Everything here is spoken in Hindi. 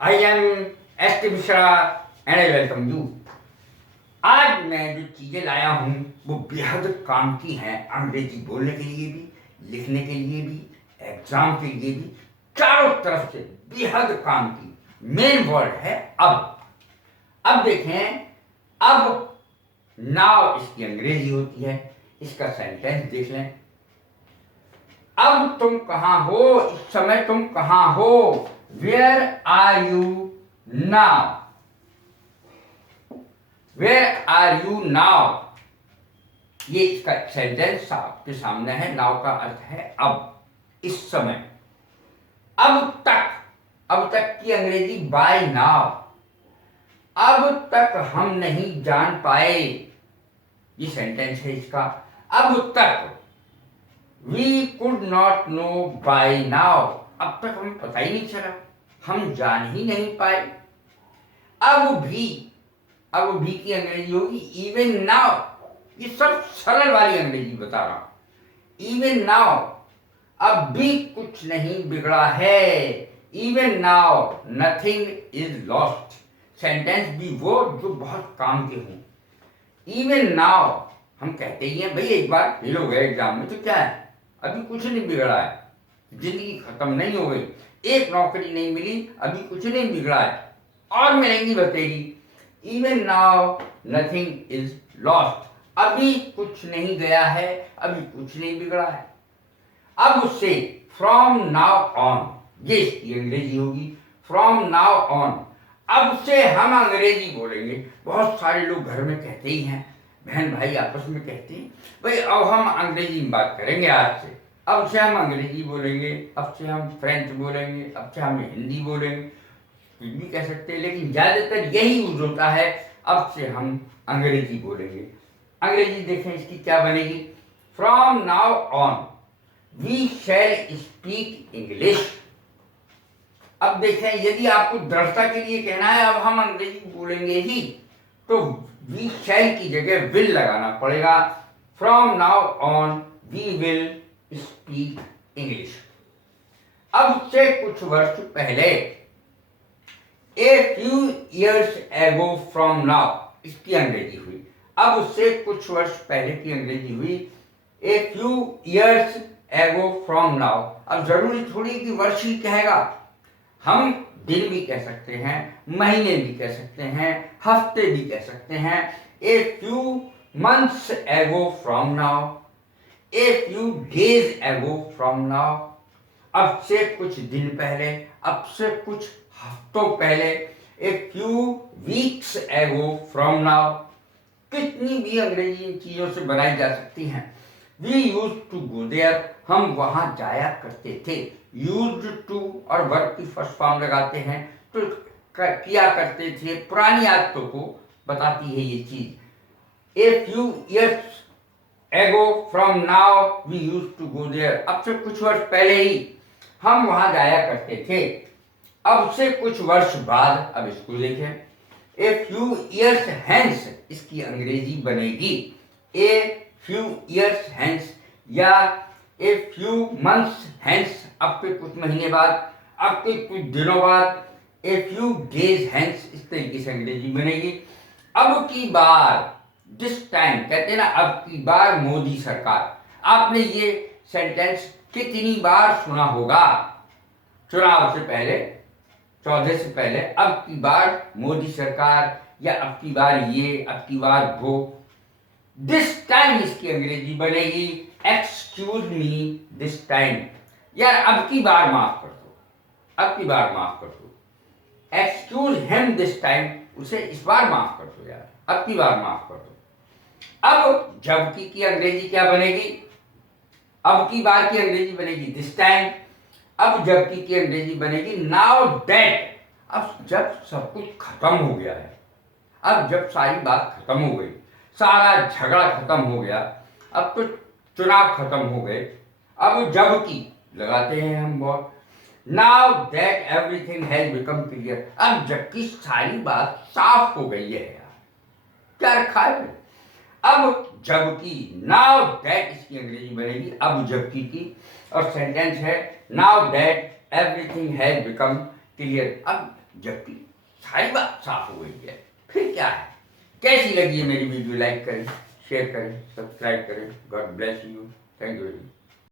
I am S.T. Mishra and I welcome you. आज मैं जो चीज़ें लाया हूँ वो बेहद काम की हैं, अंग्रेजी बोलने के लिए भी, लिखने के लिए भी, एग्जाम के लिए भी, चारों तरफ से बेहद काम की। मेन वर्ड है अब देखें, अब नाउ इसकी अंग्रेजी होती है। इसका सेंटेंस देख लें। अब तुम कहाँ हो, इस समय तुम कहाँ हो। Where are you now, where are you now, ये इसका सेंटेंस आपके सामने है। नाउ का अर्थ है अब, इस समय। अब तक की अंग्रेजी बाय नाउ। अब तक हम नहीं जान पाए, ये सेंटेंस है इसका। अब तक, we could not know by now, अब तक हमें पता ही नहीं चला, हम जान ही नहीं पाए। अब भी की अंग्रेजी होगी इवन नाउ। ये सब सरल वाली अंग्रेजी बता रहा हूं। इवन नाउ, अब भी कुछ नहीं बिगड़ा है। Even now nothing is lost. Sentence भी वो जो बहुत काम के हों। इवन नाउ हम कहते ही हैं, भाई एक बार फेल हो गए एग्जाम में तो क्या है, अभी कुछ नहीं बिगड़ा है, जिंदगी खत्म नहीं हो गई, एक नौकरी नहीं मिली, अभी कुछ नहीं बिगड़ा है, और मिलेंगी बतेगी। Even now nothing is lost, अभी कुछ नहीं गया है, अभी कुछ नहीं बिगड़ा है। अब उससे फ्रॉम नाउ ऑन, ये इसकी अंग्रेजी होगी। फ्रॉम नाउ ऑन, अब से हम अंग्रेजी बोलेंगे। बहुत सारे लोग घर में कहते ही हैं, बहन भाई आपस में कहते हैं, भाई अब हम अंग्रेजी में बात करेंगे आज से। अब से हम अंग्रेजी बोलेंगे, अब से हम फ्रेंच बोलेंगे, अब से हम हिंदी बोलेंगे, कुछ भी कह सकते हैं, लेकिन ज़्यादातर यही यूज होता है, अब से हम अंग्रेजी बोलेंगे। अंग्रेजी देखें इसकी क्या बनेगी। From now on we shall speak English. अब देखें, यदि आपको दृढ़ता के लिए कहना है अब हम अंग्रेजी बोलेंगे ही, तो वी शैल की जगह विल लगाना पड़ेगा। From now on we will speak English. अब से कुछ वर्ष पहले, a few years ago from now, इसकी अंग्रेजी हुई। अब उससे कुछ वर्ष पहले की अंग्रेजी हुई ए few years ago from now. अब जरूरी थोड़ी कि वर्ष ही कहेगा, हम दिन भी कह सकते हैं, महीने भी कह सकते हैं, हफ्ते भी कह सकते हैं। ए फ्यू मंथ्स एगो from now, a few days एगो फ्रॉम नाउ, अब से कुछ दिन पहले, अब से कुछ हफ्तों पहले। ए फ्यू वीक्स एगो फ्रॉम नाउ। कितनी भी अंग्रेजी इन चीजों से बनाई जा सकती हैं। We use to go there, हम वहां जाया करते थे। यूज टू और वर्ब की फर्स्ट फॉर्म लगाते हैं तो किया करते थे, पुरानी आदतों को बताती है ये चीज। A few years ago from now we use to go there, अब से कुछ वर्ष पहले ही हम वहां जाया करते थे। अब से कुछ वर्ष बाद, अब इसको देखें, ए फ्यू ईयर्स हैंस, इसकी अंग्रेजी बनेगी ए फ्यू ईयर्स हैंस, या ए फ्यू मंथ्स हैंस, अब के कुछ महीने बाद, अब के कुछ दिनों बाद। ए फ्यू डेज हैंस, इस तरीके से अंग्रेजी बनेगी। अब की बार, दिस टाइम कहते हैं ना, अब की बार मोदी सरकार। आपने ये सेंटेंस कितनी बार सुना होगा चुनाव से पहले, चौधरी से पहले, अब की बार मोदी सरकार, या अब की बार ये, अब की बार वो। दिस टाइम इसकी अंग्रेजी बनेगी एक्सक्यूज मी दिस टाइम, यार अब की बार माफ कर दो, अब की बार माफ कर दो। एक्सक्यूज हिम दिस टाइम, उसे इस बार माफ कर दो यार, अब की बार माफ कर दो। अब जबकि की अंग्रेजी क्या बनेगी, अब की बार की अंग्रेजी बनेगी दिस टाइम, अब जबकि की अंग्रेजी बनेगी नाउ दैट। अब जब सब कुछ खत्म हो गया है, अब जब सारी बात खत्म हो गई, सारा झगड़ा खत्म हो गया, अब तो चुनाव खत्म हो गए, अब जबकि लगाते हैं हम बहुत। Now that everything has become clear, अब जबकि सारी बात साफ हो गई है यार, क्या रखा है। अब जबकि, नाउ दैट इसकी अंग्रेजी बनेगी अब जबकि की, और सेंटेंस है now that everything has become clear. अब जबकि सारी बात साफ हो गई है, फिर क्या है? कैसी लगी है मेरी वीडियो? लाइक करें, शेयर करें, सब्सक्राइब करें। God bless you. Thank you very much.